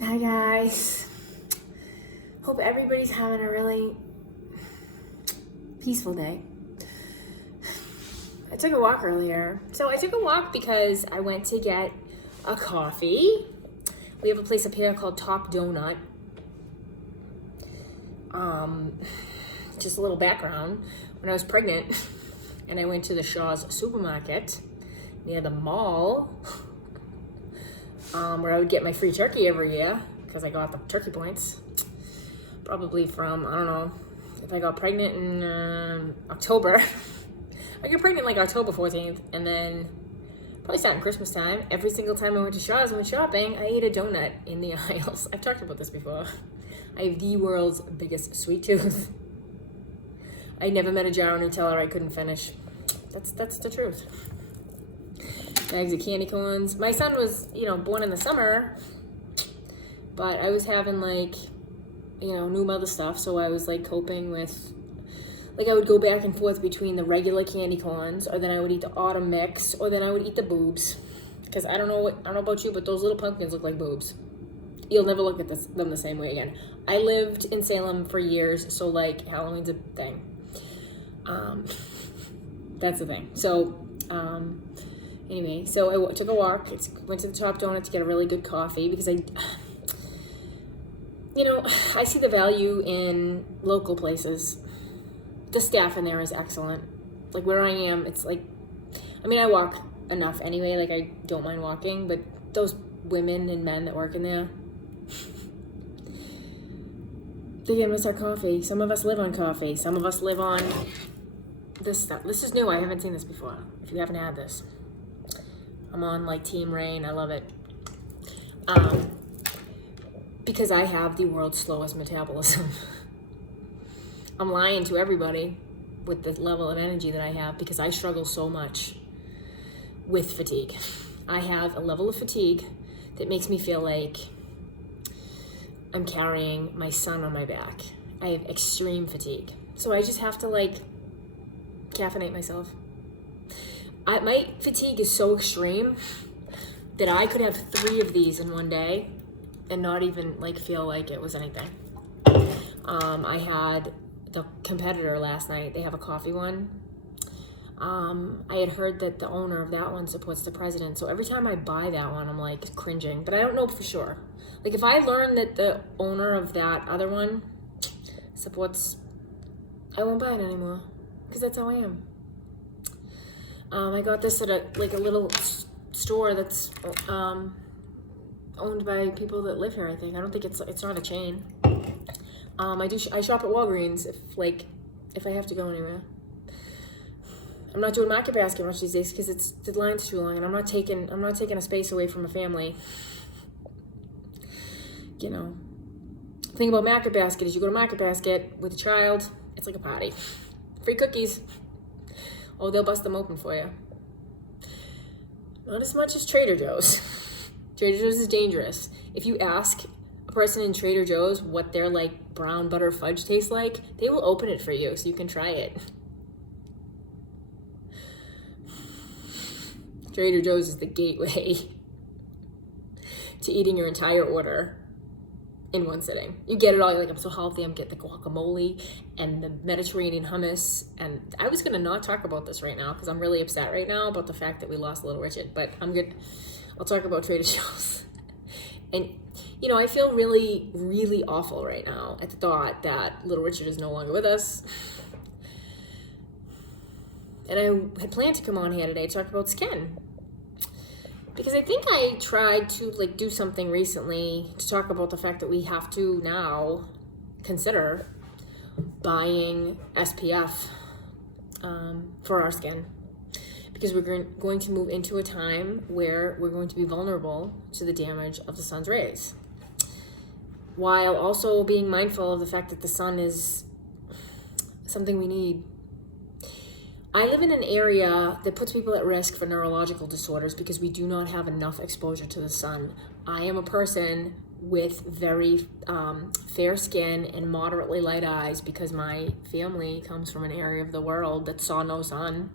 Hi guys. Hope everybody's having a really peaceful day. I took a walk earlier. So I took a walk because I went to get a coffee. We have a place up here called Top Donut. Just a little background. When I was pregnant and I went to the Shaw's supermarket near the mall, where I would get my free turkey every year because I got the turkey points. Probably from, I don't know, if I got pregnant in October. I got pregnant like October 14th, and then probably starting Christmas time. Every single time I went to Shaw's and went shopping, I ate a donut in the aisles. I've talked about this before. I have the world's biggest sweet tooth. I never met a jar of Nutella I couldn't finish. That's the truth. Bags of candy corns. My son was, born in the summer, but I was having new mother stuff, so I was coping with, I would go back and forth between the regular candy corns, or then I would eat the autumn mix, or then I would eat the boobs, because I don't know about you, but those little pumpkins look like boobs. You'll never look at them the same way again. I lived in Salem for years, so Halloween's a thing. That's the thing. So, anyway, so I took a walk. Went to the Top Donut to get a really good coffee because I see the value in local places. The staff in there is excellent. Where I am, it's I walk enough anyway. I don't mind walking, but those women and men that work in there, they give us our coffee. Some of us live on coffee. Some of us live on this stuff. This is new. I haven't seen this before. If you haven't had this, I'm on Team Rain. I love it. Because I have the world's slowest metabolism. I'm lying to everybody with the level of energy that I have because I struggle so much with fatigue. I have a level of fatigue that makes me feel like I'm carrying my son on my back. I have extreme fatigue. So I just have to caffeinate myself. My fatigue is so extreme that I could have 3 of these in one day and not even feel like it was anything. I had the competitor last night. They have a coffee one. I had heard that the owner of that one supports the president. So every time I buy that one, I'm cringing, but I don't know for sure. If I learn that the owner of that other one supports, I won't buy it anymore because that's how I am. I got this at a little store that's owned by people that live here. I think. I don't think it's not a chain. I shop at Walgreens if I have to go anywhere. I'm not doing Market Basket much these days because the line's too long, and I'm not taking a space away from a family. The thing about Market Basket is you go to Market Basket with a child, it's like a party. Free cookies. Oh, they'll bust them open for you. Not as much as Trader Joe's. Trader Joe's is dangerous. If you ask a person in Trader Joe's what their brown butter fudge tastes like, they will open it for you so you can try it. Trader Joe's is the gateway to eating your entire order in one sitting. You get it all. You're I'm so healthy. I'm getting the guacamole and the Mediterranean hummus. And I was going to not talk about this right now because I'm really upset right now about the fact that we lost Little Richard. But I'm good. I'll talk about Trader Joe's. And, I feel really, really awful right now at the thought that Little Richard is no longer with us. And I had planned to come on here today to talk about skin. Because I think I tried to do something recently to talk about the fact that we have to now consider buying SPF for our skin. Because we're going to move into a time where we're going to be vulnerable to the damage of the sun's rays. While also being mindful of the fact that the sun is something we need. I live in an area that puts people at risk for neurological disorders because we do not have enough exposure to the sun. I am a person with very fair skin and moderately light eyes because my family comes from an area of the world that saw no sun.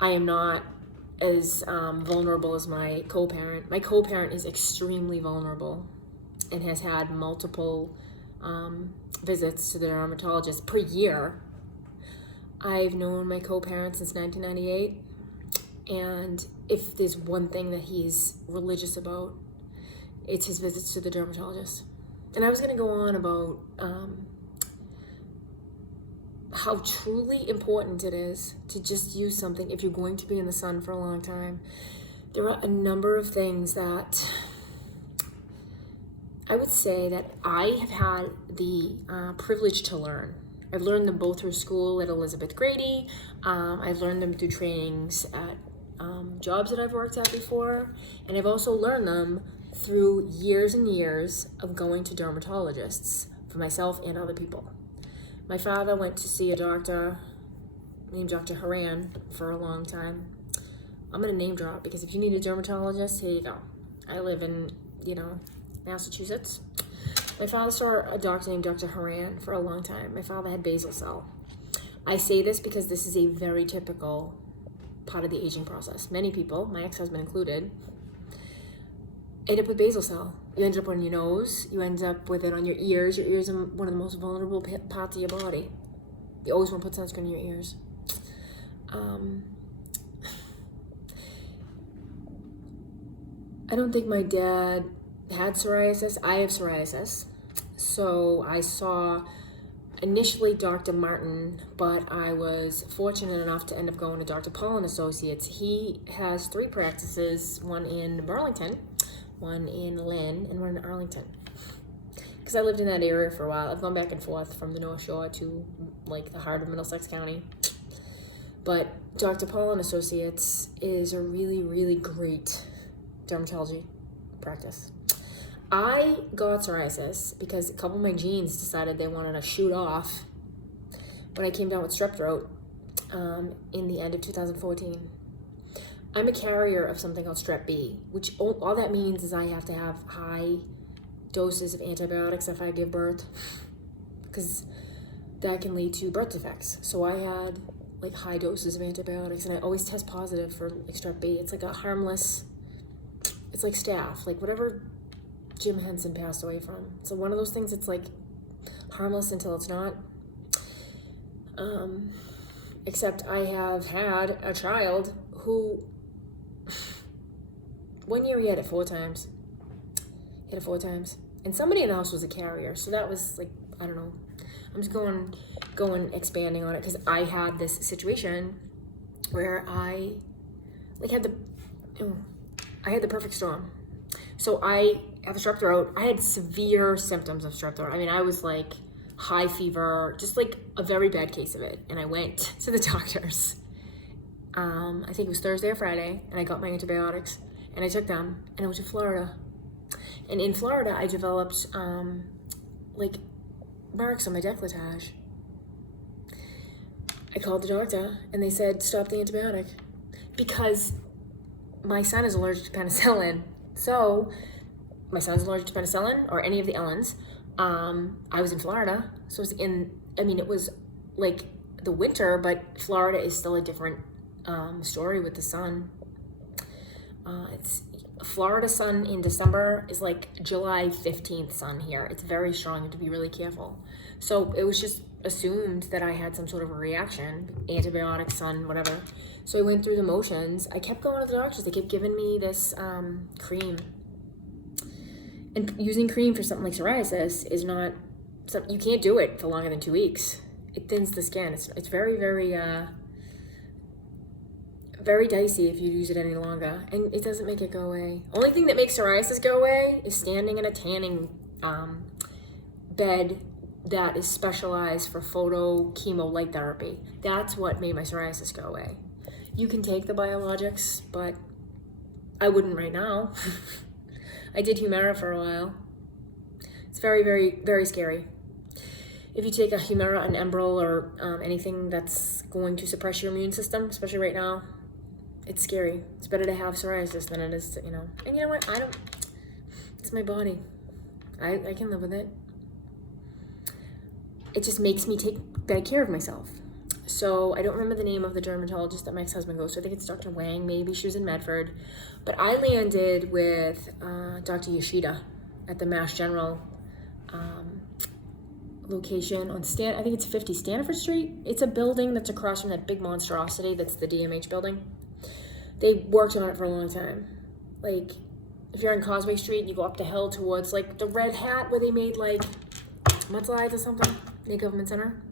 I am not as vulnerable as my co-parent. My co-parent is extremely vulnerable and has had multiple visits to the dermatologist per year. I've known my co-parent since 1998, and if there's one thing that he's religious about, it's his visits to the dermatologist. And I was going to go on about how truly important it is to just use something if you're going to be in the sun for a long time. There are a number of things that I would say that I have had the privilege to learn. I've learned them both through school at Elizabeth Grady. I've learned them through trainings at jobs that I've worked at before. And I've also learned them through years and years of going to dermatologists for myself and other people. My father went to see a doctor named Dr. Haran for a long time. I'm going to name drop because if you need a dermatologist, here you go. I live in, Massachusetts. My father saw a doctor named Dr. Haran for a long time. My father had basal cell. I say this because this is a very typical part of the aging process. Many people, my ex-husband included, end up with basal cell. You end up on your nose. You end up with it on your ears. Your ears are one of the most vulnerable parts of your body. You always want to put sunscreen in your ears. I don't think my dad had psoriasis. I have psoriasis. So I saw initially Dr. Martin, but I was fortunate enough to end up going to Dr. Paul and Associates. He has 3 practices, one in Burlington, one in Lynn, and one in Arlington. Because I lived in that area for a while. I've gone back and forth from the North Shore to the heart of Middlesex County. But Dr. Paul and Associates is a really, really great dermatology practice. I got psoriasis because a couple of my genes decided they wanted to shoot off when I came down with strep throat in the end of 2014. I'm a carrier of something called strep B, which all that means is I have to have high doses of antibiotics if I give birth, because that can lead to birth defects. So I had high doses of antibiotics, and I always test positive for strep B. It's like a harmless, it's like staph, whatever Jim Henson passed away from. So one of those things, it's harmless until it's not. Except I have had a child who, one year he had it 4 times. He had it 4 times. And somebody in the house was a carrier. So that was I don't know. I'm just going expanding on it because I had this situation where I had the perfect storm. So I have a strep throat. I had severe symptoms of strep throat. I mean, I was high fever, just a very bad case of it. And I went to the doctors. I think it was Thursday or Friday, and I got my antibiotics, and I took them, and I went to Florida. And in Florida, I developed marks on my décolletage. I called the doctor, and they said, stop the antibiotic, because my son is allergic to penicillin. So my son's allergic to penicillin or any of the Ellens. I was in Florida, so it was the winter, but Florida is still a different story with the sun. It's Florida sun in December is July 15th sun here. It's very strong. You have to be really careful. So it was just assumed that I had some sort of a reaction, antibiotics, sun, whatever. So I went through the motions. I kept going to the doctors. They kept giving me this cream. And using cream for something like psoriasis is not something, you can't do it for longer than 2 weeks. It thins the skin. It's very, very, very dicey if you use it any longer. And it doesn't make it go away. Only thing that makes psoriasis go away is standing in a tanning bed that is specialized for photo chemo light therapy. That's what made my psoriasis go away. You can take the biologics, but I wouldn't right now. I did Humira for a while. It's very, very, very scary. If you take a Humira, an Enbrel, or anything that's going to suppress your immune system, especially right now, it's scary. It's better to have psoriasis than it is to, And you know what? It's my body. I can live with it. It just makes me take better care of myself. So I don't remember the name of the dermatologist that my ex-husband goes to. I think it's Dr. Wang, maybe. She was in Medford. But I landed with Dr. Yoshida at the Mass General location on I think it's 50 Stanford Street. It's a building that's across from that big monstrosity that's the DMH building. They worked on it for a long time. Like, if you're on Causeway Street and you go up the hill towards like the Red Hat where they made like mudslides or something, the government center.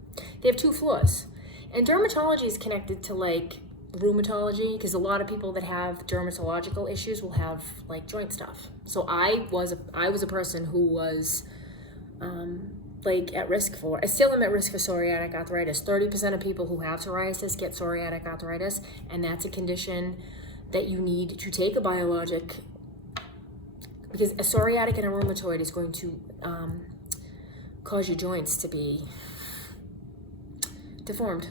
They have 2 floors. And dermatology is connected to like rheumatology, because a lot of people that have dermatological issues will have like joint stuff. So I was a person who was like at risk for, I still am at risk for psoriatic arthritis. 30% of people who have psoriasis get psoriatic arthritis, and that's a condition that you need to take a biologic, because a psoriatic and a rheumatoid is going to cause your joints to be deformed.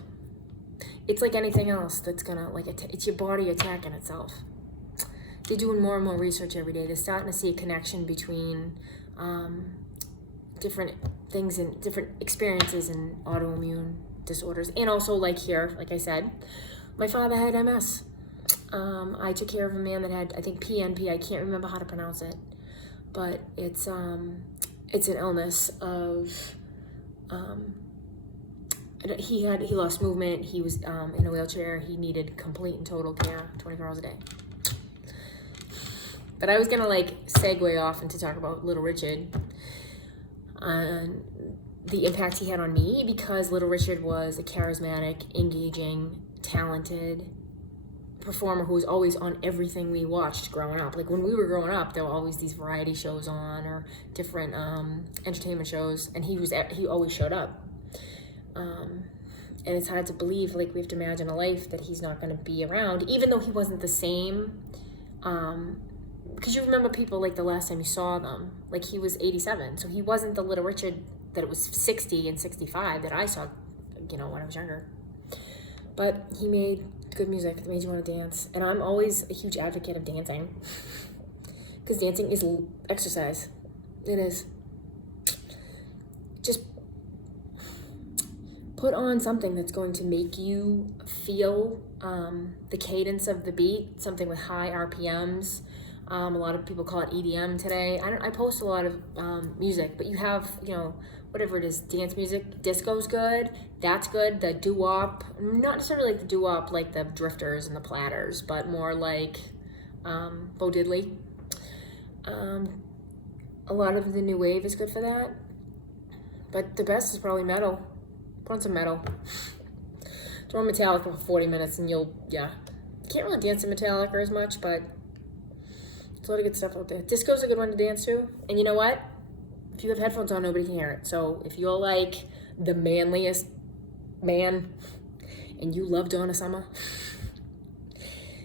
It's like anything else that's gonna, like, it's your body attacking itself. They're doing more and more research every day. They're starting to see a connection between different things and different experiences in autoimmune disorders. And also, like here, like I said, my father had MS. I took care of a man that had, I think, PNP. I can't remember how to pronounce it, but it's an illness of, he lost movement. He was in a wheelchair. He needed complete and total care 24 hours a day. But I was gonna like segue off into talk about Little Richard and the impact he had on me, because Little Richard was a charismatic, engaging, talented performer who was always on everything we watched growing up. Like when we were growing up, there were always these variety shows on or different entertainment shows, and he always showed up. And it's hard to believe, like we have to imagine a life that he's not going to be around, even though he wasn't the same. Because you remember people like the last time you saw them, like he was 87, so he wasn't the Little Richard that it was 60 and 65 that I saw, when I was younger. But he made good music that made you want to dance, and I'm always a huge advocate of dancing, because dancing is exercise. It is. Just put on something that's going to make you feel the cadence of the beat, something with high RPMs. A lot of people call it EDM today. I post a lot of music, but you have, whatever it is, dance music. Disco's good. That's good. The doo-wop, not necessarily like the doo-wop like the Drifters and the Platters, but more like Bo Diddley. A lot of the new wave is good for that. But the best is probably metal. Put on some metal. Throw Metallica for 40 minutes and you can't really dance to Metallica as much, but there's a lot of good stuff out there. Disco's a good one to dance to. And you know what? If you have headphones on, nobody can hear it. So if you're like the manliest man and you love Donna Summer,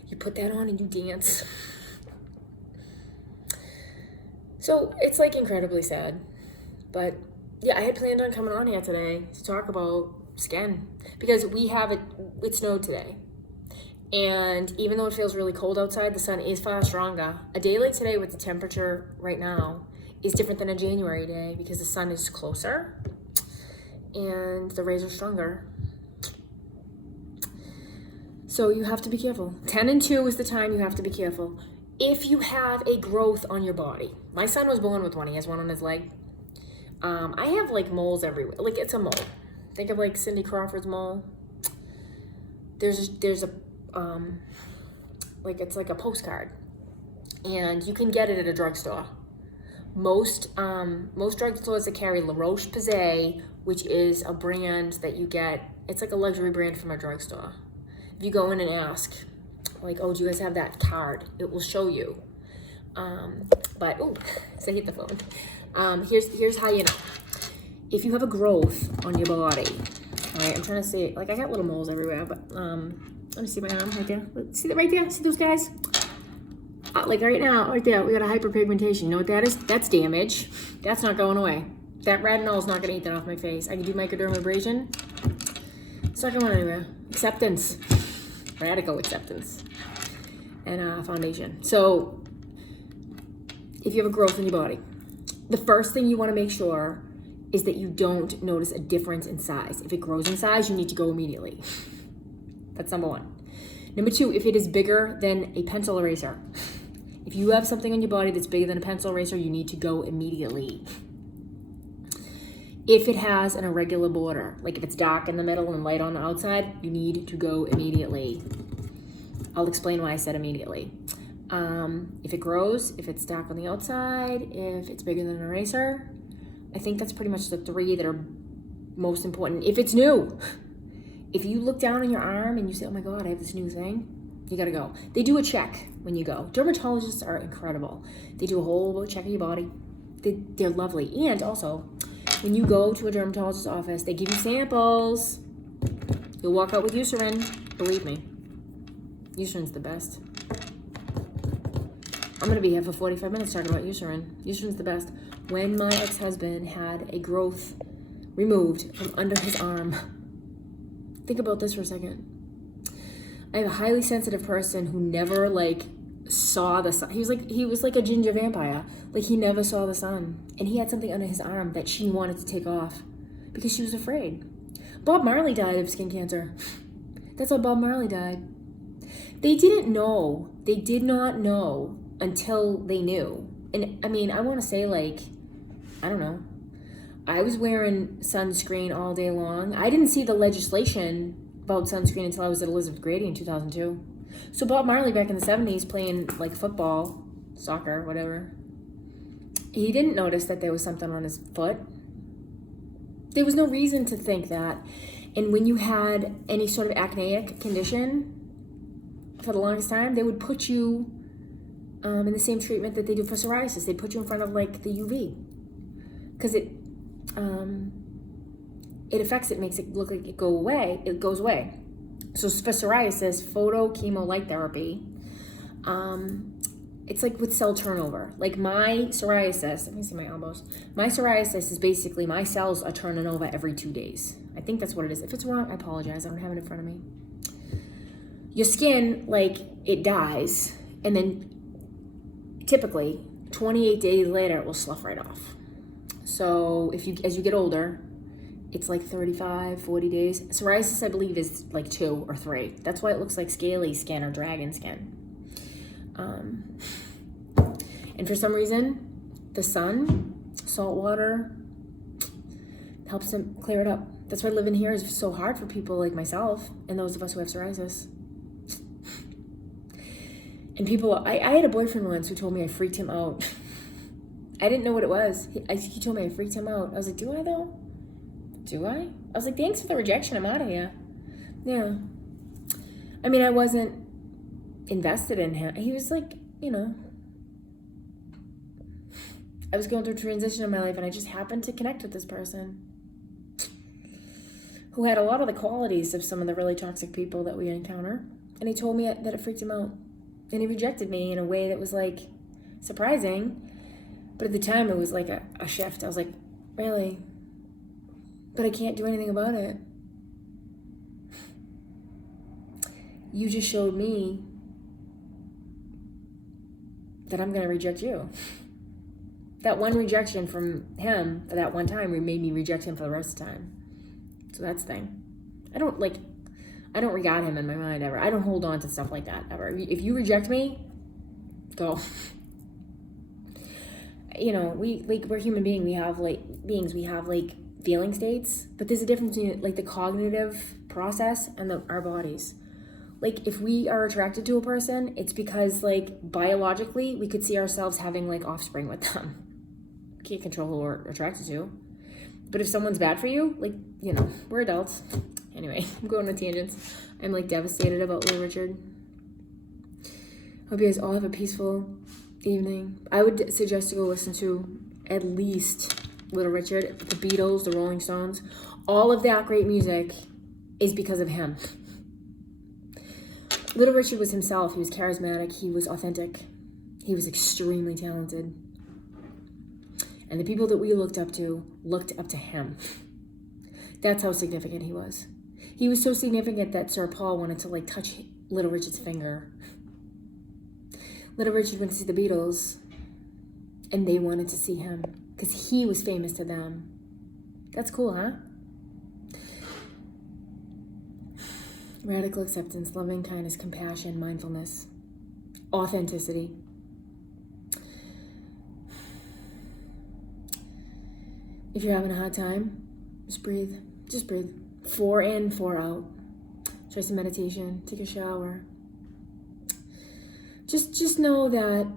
you put that on and you dance. So it's like incredibly sad. But yeah, I had planned on coming on here today to talk about skin, because it snowed today. And even though it feels really cold outside, the sun is far stronger. A day like today with the temperature right now is different than a January day, because the sun is closer and the rays are stronger. So you have to be careful. 10 and 2 is the time you have to be careful. If you have a growth on your body. My son was born with one. He has one on his leg. I have like moles everywhere. Like it's a mole. Think of like Cindy Crawford's mole. There's a like it's like a postcard, and you can get it at a drugstore. Most drugstores that carry La Roche-Posay, which is a brand that you get, it's like a luxury brand from a drugstore. If you go in and ask, like, oh, do you guys have that card? It will show you. But so I hit the phone. Here's how you know. If you have a growth on your body, all right, I'm trying to see, like I got little moles everywhere, but let me see my arm right there. See that right there? See those guys? Like right now, right there, we got a hyperpigmentation. You know what that is? That's damage. That's not going away. That retinol is not going to eat that off my face. I can do microdermabrasion. It's not going anywhere. Acceptance. Radical acceptance. And foundation. So, if you have a growth in your body, the first thing you want to make sure is that you don't notice a difference in size. If it grows in size, you need to go immediately. That's number one. Number two, if it is bigger than a pencil eraser. If you have something on your body that's bigger than a pencil eraser, you need to go immediately. If it has an irregular border, like if it's dark in the middle and light on the outside, you need to go immediately. I'll explain why I said immediately. If it grows, if it's dark on the outside, if it's bigger than an eraser, I think that's pretty much the three that are most important. If it's new, if you look down on your arm and you say, oh my God, I have this new thing, you gotta go. They do a check when you go. Dermatologists are incredible. They do a whole check of your body. They're lovely. And also, when you go to a dermatologist's office, they give you samples. You'll walk out with Eucerin. Believe me, Eucerin's the best. I'm gonna be here for 45 minutes talking about Eucerin. Eucerin's the best. When my ex-husband had a growth removed from under his arm, think about this for a second. I have a highly sensitive person who never saw the sun. He was like a ginger vampire. Like he never saw the sun. And he had something under his arm that she wanted to take off because she was afraid. Bob Marley died of skin cancer. That's how Bob Marley died. They didn't know. They did not know until they knew. And I mean, I want to say I don't know. I was wearing sunscreen all day long. I didn't see the legislation about sunscreen until I was at Elizabeth Grady in 2002. So Bob Marley back in the 70s playing football, soccer, whatever, he didn't notice that there was something on his foot. There was no reason to think that. And when you had any sort of acneic condition, for the longest time, they would put you in the same treatment that they do for psoriasis. They put you in front of the UV because it affects it, makes it look like it goes away. So for psoriasis, photochemolight therapy, it's like with cell turnover. Like my psoriasis, let me see my elbows. My psoriasis is basically my cells are turning over every 2 days. I think that's what it is. If it's wrong, I apologize. I don't have it in front of me. Your skin, it dies, and then typically 28 days later, it will slough right off. So as you get older, it's 35, 40 days. Psoriasis, I believe, is 2 or 3. That's why it looks like scaly skin or dragon skin. And for some reason, the sun, salt water, helps them clear it up. That's why living here is so hard for people like myself and those of us who have psoriasis. And people, I had a boyfriend once who told me I freaked him out. I didn't know what it was. He told me I freaked him out. I was like, do I though? Do I? I was like, thanks for the rejection. I'm out of here. Yeah. I mean, I wasn't invested in him. He was I was going through a transition in my life and I just happened to connect with this person who had a lot of the qualities of some of the really toxic people that we encounter. And he told me that it freaked him out. And he rejected me in a way that was surprising. But at the time it was a shift. I was like, really? But I can't do anything about it. You just showed me that I'm going to reject you. That one rejection from him for that one time made me reject him for the rest of the time. So that's the thing. I don't regard him in my mind ever. I don't hold on to stuff like that ever. If you reject me, go. We're human beings. We have feeling states, but there's a difference between the cognitive process and our bodies. If we are attracted to a person, it's because biologically we could see ourselves having offspring with them. We can't control who we're attracted to. But if someone's bad for you, we're adults. Anyway, I'm going on tangents. I'm devastated about Little Richard. Hope you guys all have a peaceful evening. I would suggest to go listen to at least Little Richard, the Beatles, the Rolling Stones. All of that great music is because of him. Little Richard was himself. He was charismatic. He was authentic. He was extremely talented. And the people that we looked up to him. That's how significant he was. He was so significant that Sir Paul wanted to touch Little Richard's finger. Little Richard went to see the Beatles, and they wanted to see him because he was famous to them. That's cool, huh? Radical acceptance, loving kindness, compassion, mindfulness, authenticity. If you're having a hard time, just breathe. Just breathe. 4 in, 4 out. Try some meditation. Take a shower. Just know that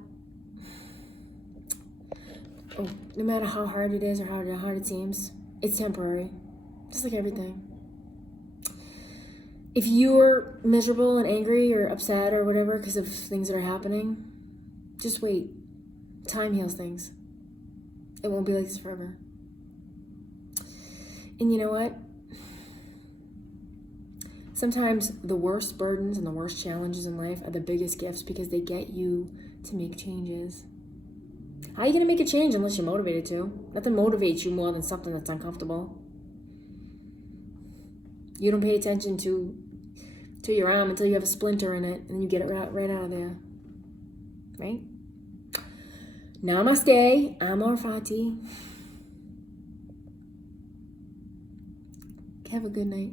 no matter how hard it is or how hard it seems, it's temporary. Just like everything. If you're miserable and angry or upset or whatever because of things that are happening, just wait. Time heals things. It won't be like this forever. And you know what? Sometimes the worst burdens and the worst challenges in life are the biggest gifts because they get you to make changes. How are you going to make a change unless you're motivated to? Nothing motivates you more than something that's uncomfortable. You don't pay attention to your arm until you have a splinter in it and you get it right out of there. Right? Namaste. Amor Fati. Have a good night.